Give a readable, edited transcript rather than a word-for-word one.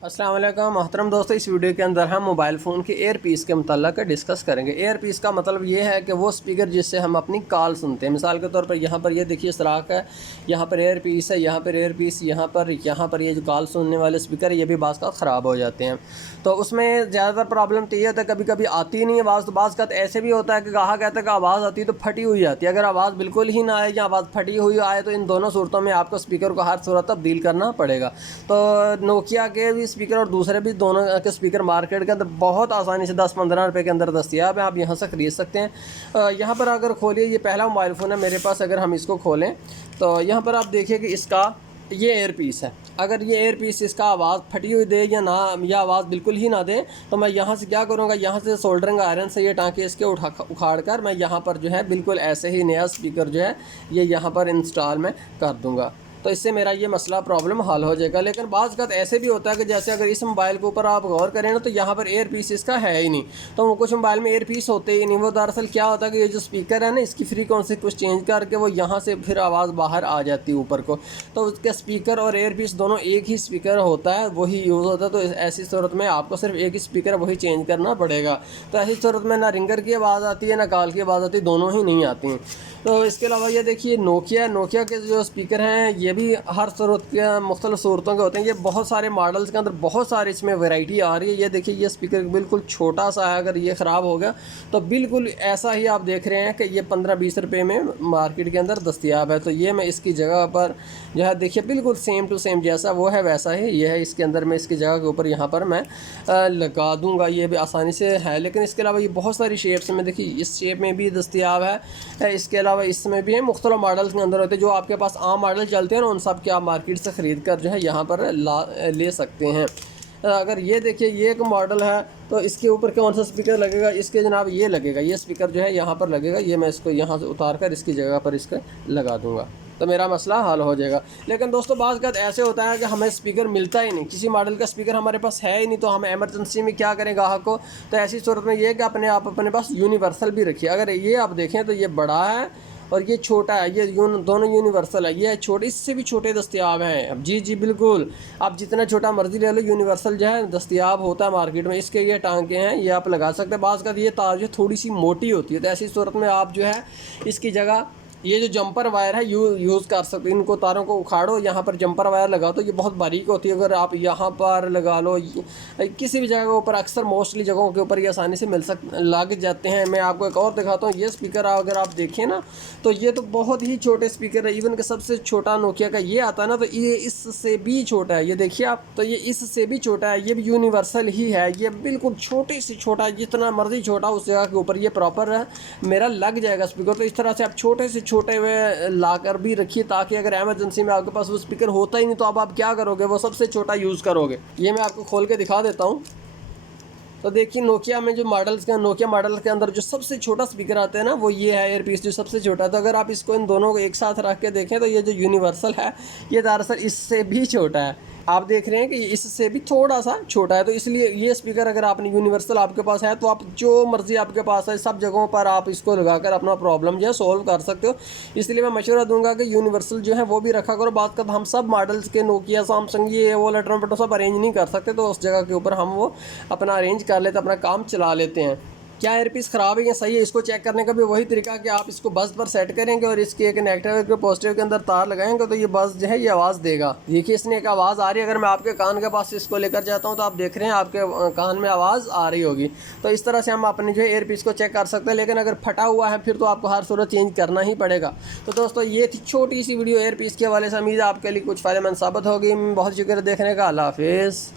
अस्सलाम वालेकुम मोहतरम दोस्तों, इस वीडियो के अंदर हम मोबाइल फ़ोन के एयर पीस के मतलब डिस्कस करेंगे। एयर पीस का मतलब ये है कि वो स्पीकर जिससे हम अपनी कॉल सुनते हैं। मिसाल के तौर पर यहाँ पर ये देखिए सराख है, यहाँ पर एयर पीस है, यहाँ पर एयर पीस, यहाँ पर ये जो कॉल सुनने वाले स्पीकर है ये भी बाज़ का ख़राब हो जाते हैं। तो उसमें ज़्यादातर प्रॉब्लम तो ये होता है कभी कभी आती ही नहीं है आवाज़। तो बाज़ का ऐसे भी होता है कि गाहा कहता है कि आवाज़ आती है तो फटी हुई आती है। अगर आवाज़ बिल्कुल ही ना आए या आवाज़ फटी हुई आए तो इन दोनों सूरतों में आपको स्पीकर को हर सूरत तब्दील करना पड़ेगा। तो नोकिया के भी स्पीकर और दूसरे भी दोनों के स्पीकर मार्केट के अंदर बहुत आसानी से 10-15 रुपये के अंदर दस्तियाब हैं। आप यहाँ से ख़रीद सकते हैं। यहाँ पर अगर खोलिए, ये पहला मोबाइल फ़ोन है मेरे पास। अगर हम इसको खोलें तो यहाँ पर आप देखिए कि इसका ये एयर पीस है। अगर ये एयर पीस इसका आवाज़ फटी हुई दे या ना, या आवाज़ बिल्कुल ही ना दे, तो मैं यहाँ से क्या करूँगा, यहाँ से सोल्डरिंग आयरन से ये टाँके इसके उखाड़ कर मैं यहाँ पर जो है बिल्कुल ऐसे ही नया स्पीकर जो है ये यहाँ पर इंस्टॉल में कर दूँगा। तो इससे मेरा ये मसला प्रॉब्लम हल हो जाएगा। लेकिन बाज़ का ऐसे भी होता है कि जैसे अगर इस मोबाइल के ऊपर आप गौर करें ना तो यहाँ पर एयर पीस इसका है ही नहीं। तो कुछ मोबाइल में एयर पीस होते ही नहीं। वो दरअसल क्या होता है कि ये जो स्पीकर है ना इसकी फ्रीक्वेंसी कुछ चेंज करके वो यहाँ से फिर आवाज़ बाहर आ जाती है ऊपर को। तो उसके स्पीकर और एयर पीस दोनों एक ही स्पीकर होता है, वही यूज़ होता है। तो ऐसी सूरत में आपको सिर्फ एक ही स्पीकर वही चेंज करना पड़ेगा। तो ऐसी सूरत में ना रिंगर की आवाज़ आती है ना कॉल की आवाज़ आती है, दोनों ही नहीं आती हैं। तो इसके अलावा ये देखिए नोकिया के जो स्पीकर हैं ये भी हर सूरत के मुख्तलिफ सूरतों के होते हैं। ये बहुत सारे मॉडल्स के अंदर बहुत सारे इसमें वैरायटी आ रही है। ये देखिए ये स्पीकर बिल्कुल छोटा सा है, अगर ये ख़राब हो गया तो बिल्कुल ऐसा ही आप देख रहे हैं कि ये 15-20 रुपये में मार्केट के अंदर दस्तियाब है। तो ये मैं इसकी जगह पर जो है देखिए बिल्कुल सेम टू सेम जैसा वो है वैसा ही ये है। इसके अंदर मैं इसकी जगह के ऊपर यहाँ पर मैं लगा दूँगा, ये भी आसानी से है। लेकिन इसके अलावा ये बहुत सारी शेप्स में देखिए इस शेप में भी दस्तियाब है। इसके अलावा इसमें भी है मुख्तलिफ मॉडल्स के अंदर होते हैं। जो आपके पास आम मॉडल चलते हैं ना उन सब के आप मार्केट से ख़रीद कर जो है यहाँ पर ले सकते हैं। अगर ये देखिए ये एक मॉडल है तो इसके ऊपर कौन सा स्पीकर लगेगा, इसके जनाब ये लगेगा, ये स्पीकर जो है यहाँ पर लगेगा। ये मैं इसको यहाँ से उतार कर इसकी जगह पर इसका लगा दूँगा तो मेरा मसला हल हो जाएगा। लेकिन दोस्तों बाज़ का ऐसे होता है कि हमें स्पीकर मिलता ही नहीं, किसी मॉडल का स्पीकर हमारे पास है ही नहीं। तो हम एमरजेंसी में क्या करें ग्राहक को, तो ऐसी सूरत में ये है कि अपने पास यूनिवर्सल भी रखिए। अगर ये आप देखें तो ये बड़ा है और ये छोटा है, ये दोनों यूनिवर्सल है। ये छोटे, इससे भी छोटे दस्तियाब हैं। अब जी बिल्कुल, आप जितना छोटा मर्जी ले लो, यूनिवर्सल जो है दस्तियाब होता है मार्केट में। इसके ये टांके हैं, ये आप लगा सकते हैं। बाज़ का ये तार जो थोड़ी सी मोटी होती है, तो ऐसी सूरत में आप जो है इसकी जगह ये जो जंपर वायर है यूज़ कर सकते हैं। इनको तारों को उखाड़ो, यहाँ पर जंपर वायर लगाओ तो ये बहुत बारीक होती है। अगर आप यहाँ पर लगा लो, किसी भी जगह के ऊपर, अक्सर मोस्टली जगहों के ऊपर ये आसानी से लग जाते हैं। मैं आपको एक और दिखाता हूँ। ये स्पीकर अगर आप देखें ना तो ये तो बहुत ही छोटे स्पीकर है। इवन के सबसे छोटा नोकिया का ये आता है ना तो ये इससे भी छोटा है। ये देखिए आप, तो ये इससे भी छोटा है। ये भी यूनिवर्सल ही है, ये बिल्कुल छोटे से छोटा, जितना मर्जी छोटा उस जगह के ऊपर ये प्रॉपर मेरा लग जाएगा स्पीकर। तो इस तरह से आप छोटे से छोटे हुए ला कर भी रखिए, ताकि अगर एमरजेंसी में आपके पास वो स्पीकर होता ही नहीं तो आप क्या करोगे, वो सबसे छोटा यूज़ करोगे। ये मैं आपको खोल के दिखा देता हूँ। तो देखिए नोकिया में जो नोकिया मॉडल के अंदर जो सबसे छोटा स्पीकर आता है ना वो ये है एयर पीस, जो सबसे छोटा है। तो अगर आप इसको इन दोनों को एक साथ रख के देखें तो ये जो यूनिवर्सल है ये दरअसल इससे भी छोटा है। आप देख रहे हैं कि इससे भी थोड़ा सा छोटा है। तो इसलिए ये स्पीकर अगर आपने यूनिवर्सल आपके पास है तो आप जो मर्ज़ी आपके पास है सब जगहों पर आप इसको लगाकर अपना प्रॉब्लम जो है सोल्व कर सकते हो। इसलिए मैं मशवरा दूंगा कि यूनिवर्सल जो है वो भी रखा करो। बात कर हम सब मॉडल्स के नोकिया, सैमसंग, ये वो लेटर सब अरेंज नहीं कर सकते, तो उस जगह के ऊपर हम वो अपना अरेंज कर लेते, अपना काम चला लेते हैं। क्या एयरपीस ख़राब है या सही है, इसको चेक करने का भी वही तरीका कि आप इसको बस पर सेट करेंगे और इसके एक नेगेटिव एक पॉजिटिव के अंदर तार लगाएंगे तो ये बस जो है ये आवाज़ देगा। देखिए इसने एक आवाज़ आ रही है। अगर मैं आपके कान के पास इसको लेकर जाता हूँ तो आप देख रहे हैं आपके कान में आवाज़ आ रही होगी। तो इस तरह से हम अपने जो है एयरपीस को चेक कर सकते हैं। लेकिन अगर फटा हुआ है फिर तो आपको हर सूरत चेंज करना ही पड़ेगा। तो दोस्तों ये थी छोटी सी वीडियो एयरपीस के हवाले से। उम्मीद है आपके लिए कुछ फ़ायदेमंद साबित होगी। बहुत शुक्रिया देखने का। अल्लाह हाफिज़।